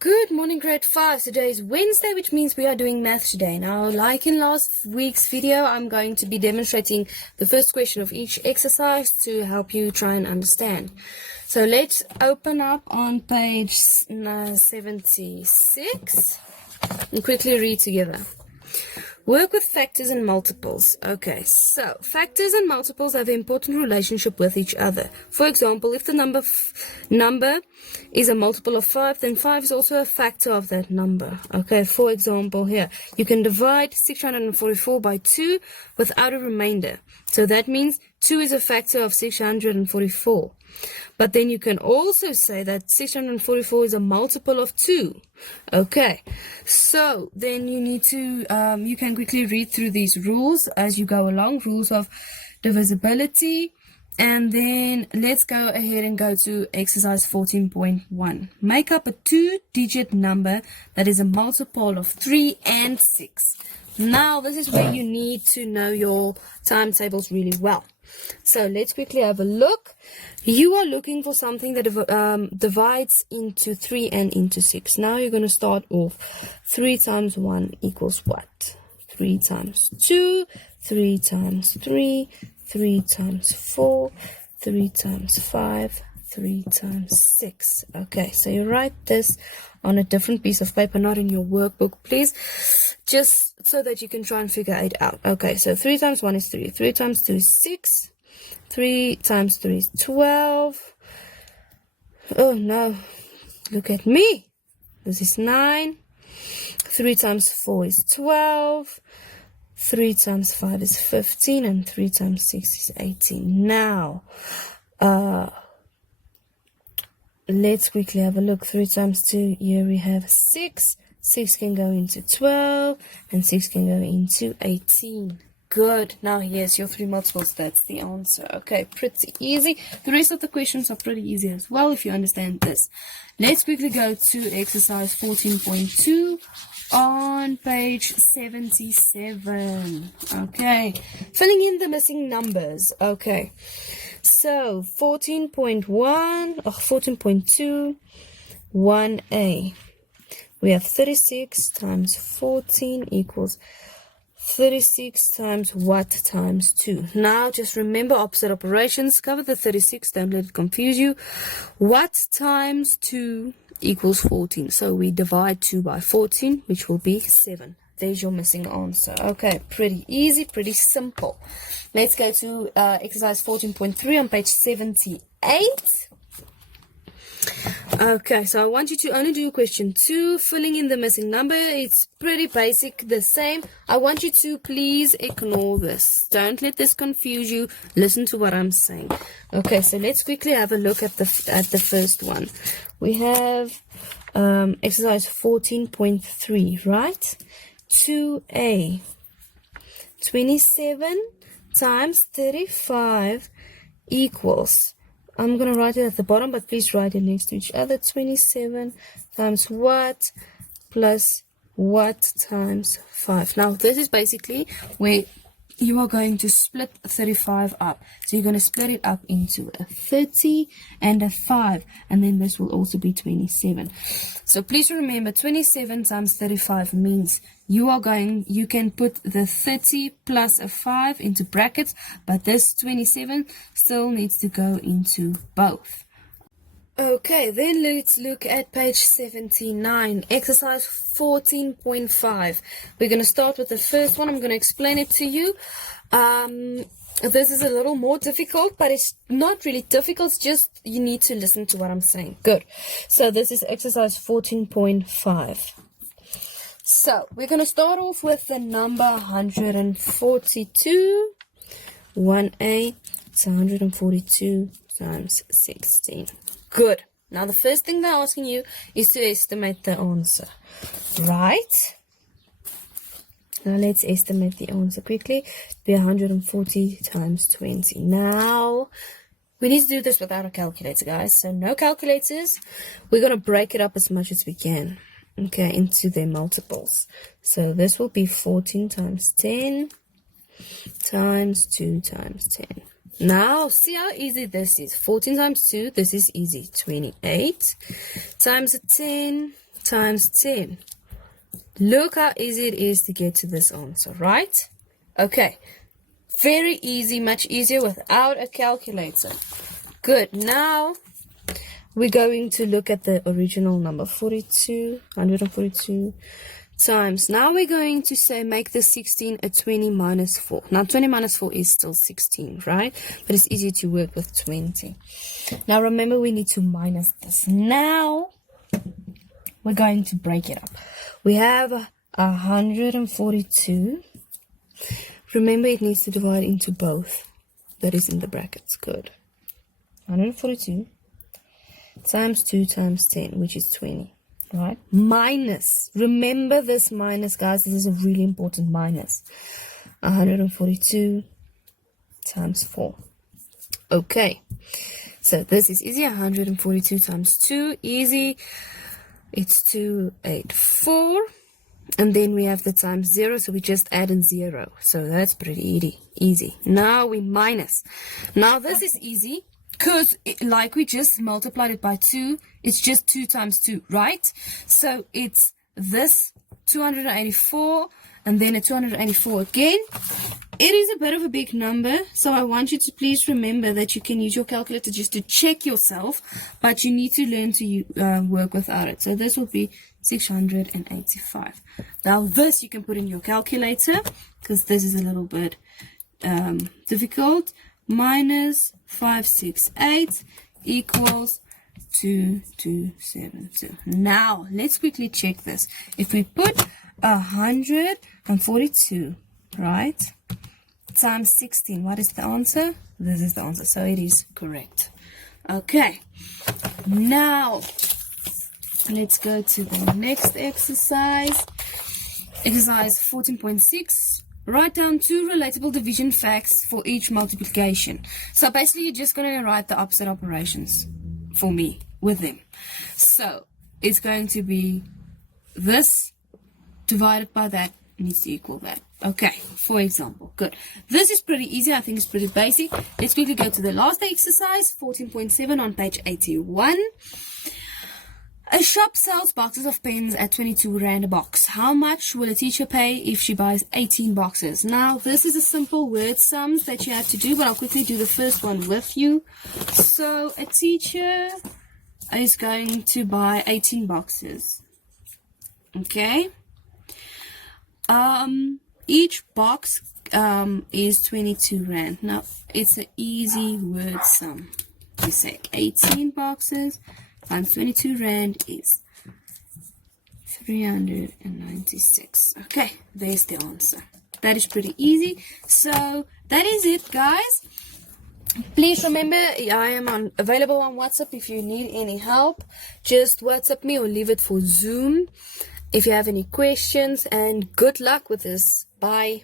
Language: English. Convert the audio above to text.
Good morning, grade 5. Today is Wednesday, which means we are doing math today. Now, like in last week's video, I'm going to be demonstrating the first question of each exercise to help you try and understand. So let's open up on page 76 and quickly read together. Work with factors and multiples. Okay, so factors and multiples have an important relationship with each other. For example, if the number is a multiple of 5, then 5 is also a factor of that number. Okay, for example here, you can divide 644 by 2 without a remainder. So that means 2 is a factor of 644. But then you can also say that 644 is a multiple of 2. Okay, so then you need to, you can quickly read through these rules as you go along, rules of divisibility. And then let's go ahead and go to exercise 14.1. Make up a 2-digit number that is a multiple of 3 and 6. Now, this is where you need to know your timetables really well. So let's quickly have a look. You are looking for something that divides into 3 and into 6. Now you're going to start off. 3 times 1 equals what? 3 times 2, 3 times 3, 3 times 4, 3 times 5, 3 times 6. Okay, so you write this on a different piece of paper, not in your workbook, please, just so that you can try and figure it out. Okay, so 3 times 1 is 3, 3 times 2 is 6, 3 times 3 is 12. Oh no, look at me. This is 9. 3 times 4 is 12. 3 times 5 is 15, and 3 times 6 is 18. Now, let's quickly have a look. 3 times 2, here we have 6. 6 can go into 12, and 6 can go into 18. Good. Now here's your 3 multiples. That's the answer. Okay, pretty easy. The rest of the questions are pretty easy as well if you understand this. Let's quickly go to exercise 14.2 on page 77. Okay, filling in the missing numbers. Okay, so 14.2, 1a. We have 36 times 14 equals 36 times what times 2. Now just remember opposite operations. Cover the 36, don't let it confuse you. What times 2 equals 14. So we divide 2 by 14, which will be 7. There's your missing answer. Okay, pretty easy, pretty simple. Let's go to exercise 14.3 on page 78. Okay, so I want you to only do question 2, filling in the missing number. It's pretty basic, the same. I want you to please ignore this. Don't let this confuse you. Listen to what I'm saying. Okay, so let's quickly have a look at the first one. We have exercise 14.3, right? 2a. 27 times 35 equals, I'm going to write it at the bottom, but please write it next to each other. 27 times what plus what times 5. Now, this is basically where you are going to split 35 up. So you're going to split it up into a 30 and a 5. And then this will also be 27. So please remember, 27 times 35 means you can put the 30 plus a 5 into brackets, but this 27 still needs to go into both. Okay, then let's look at page 79, exercise 14.5. We're going to start with the first one. I'm going to explain it to you. This is a little more difficult, but it's not really difficult. It's just you need to listen to what I'm saying. Good. So this is exercise 14.5. So we're going to start off with the number 142. 1a, so 142 times 16. Good. Now the first thing they're asking you is to estimate the answer, right? Now let's estimate the answer quickly. It'll be 140 times 20. Now we need to do this without a calculator, guys. So no calculators. We're going to break it up as much as we can, okay, into their multiples. So this will be 14 times 10 times 2 times 10. Now, see how easy this is. 14 times 2, this is easy. 28 times 10 times 10. Look how easy it is to get to this answer, right? Okay, very easy, much easier without a calculator. Good. Now we're going to look at the original number, 142 times. Now we're going to say make the 16 a 20 minus 4. Now 20 minus 4 is still 16, right? But it's easier to work with 20. Now remember, we need to minus this. Now we're going to break it up. We have 142. Remember, it needs to divide into both. That is in the brackets. Good. 142 times 2 times 10, which is 20. Right? Minus. Remember this minus, guys. This is a really important minus. 142 times 4. Okay. So this is easy. 142 times 2. Easy. It's 284. And then we have the times 0. So we just add in 0. So that's pretty easy. Now we minus. Now this is easy. Because, like we just multiplied it by 2, it's just 2 times 2, right? So it's this 284, and then a 284 again. It is a bit of a big number, so I want you to please remember that you can use your calculator just to check yourself, but you need to learn to work without it. So this will be 685. Now this you can put in your calculator, because this is a little bit difficult. Minus 568 equals 2272. Now, let's quickly check this. If we put 142, right, times 16, what is the answer? This is the answer, so it is correct. Okay, now, let's go to the next exercise. Exercise 14.6. Write down 2 relatable division facts for each multiplication. So basically, you're just going to write the opposite operations for me with them. So it's going to be this divided by that needs to equal that. Okay, for example, good. This is pretty easy. I think it's pretty basic. Let's quickly go to the last exercise, 14.7 on page 81. A shop sells boxes of pens at 22 Rand a box. How much will a teacher pay if she buys 18 boxes? Now, this is a simple word sums that you have to do, but I'll quickly do the first one with you. So, a teacher is going to buy 18 boxes. Okay? Each box is 22 Rand. Now, it's an easy word sum. You say 18 boxes times 22 Rand is 396. Okay, there's the answer. That is pretty easy. So that is it, guys. Please remember, I am available on WhatsApp if you need any help. Just WhatsApp me or leave it for Zoom if you have any questions. And good luck with this. Bye.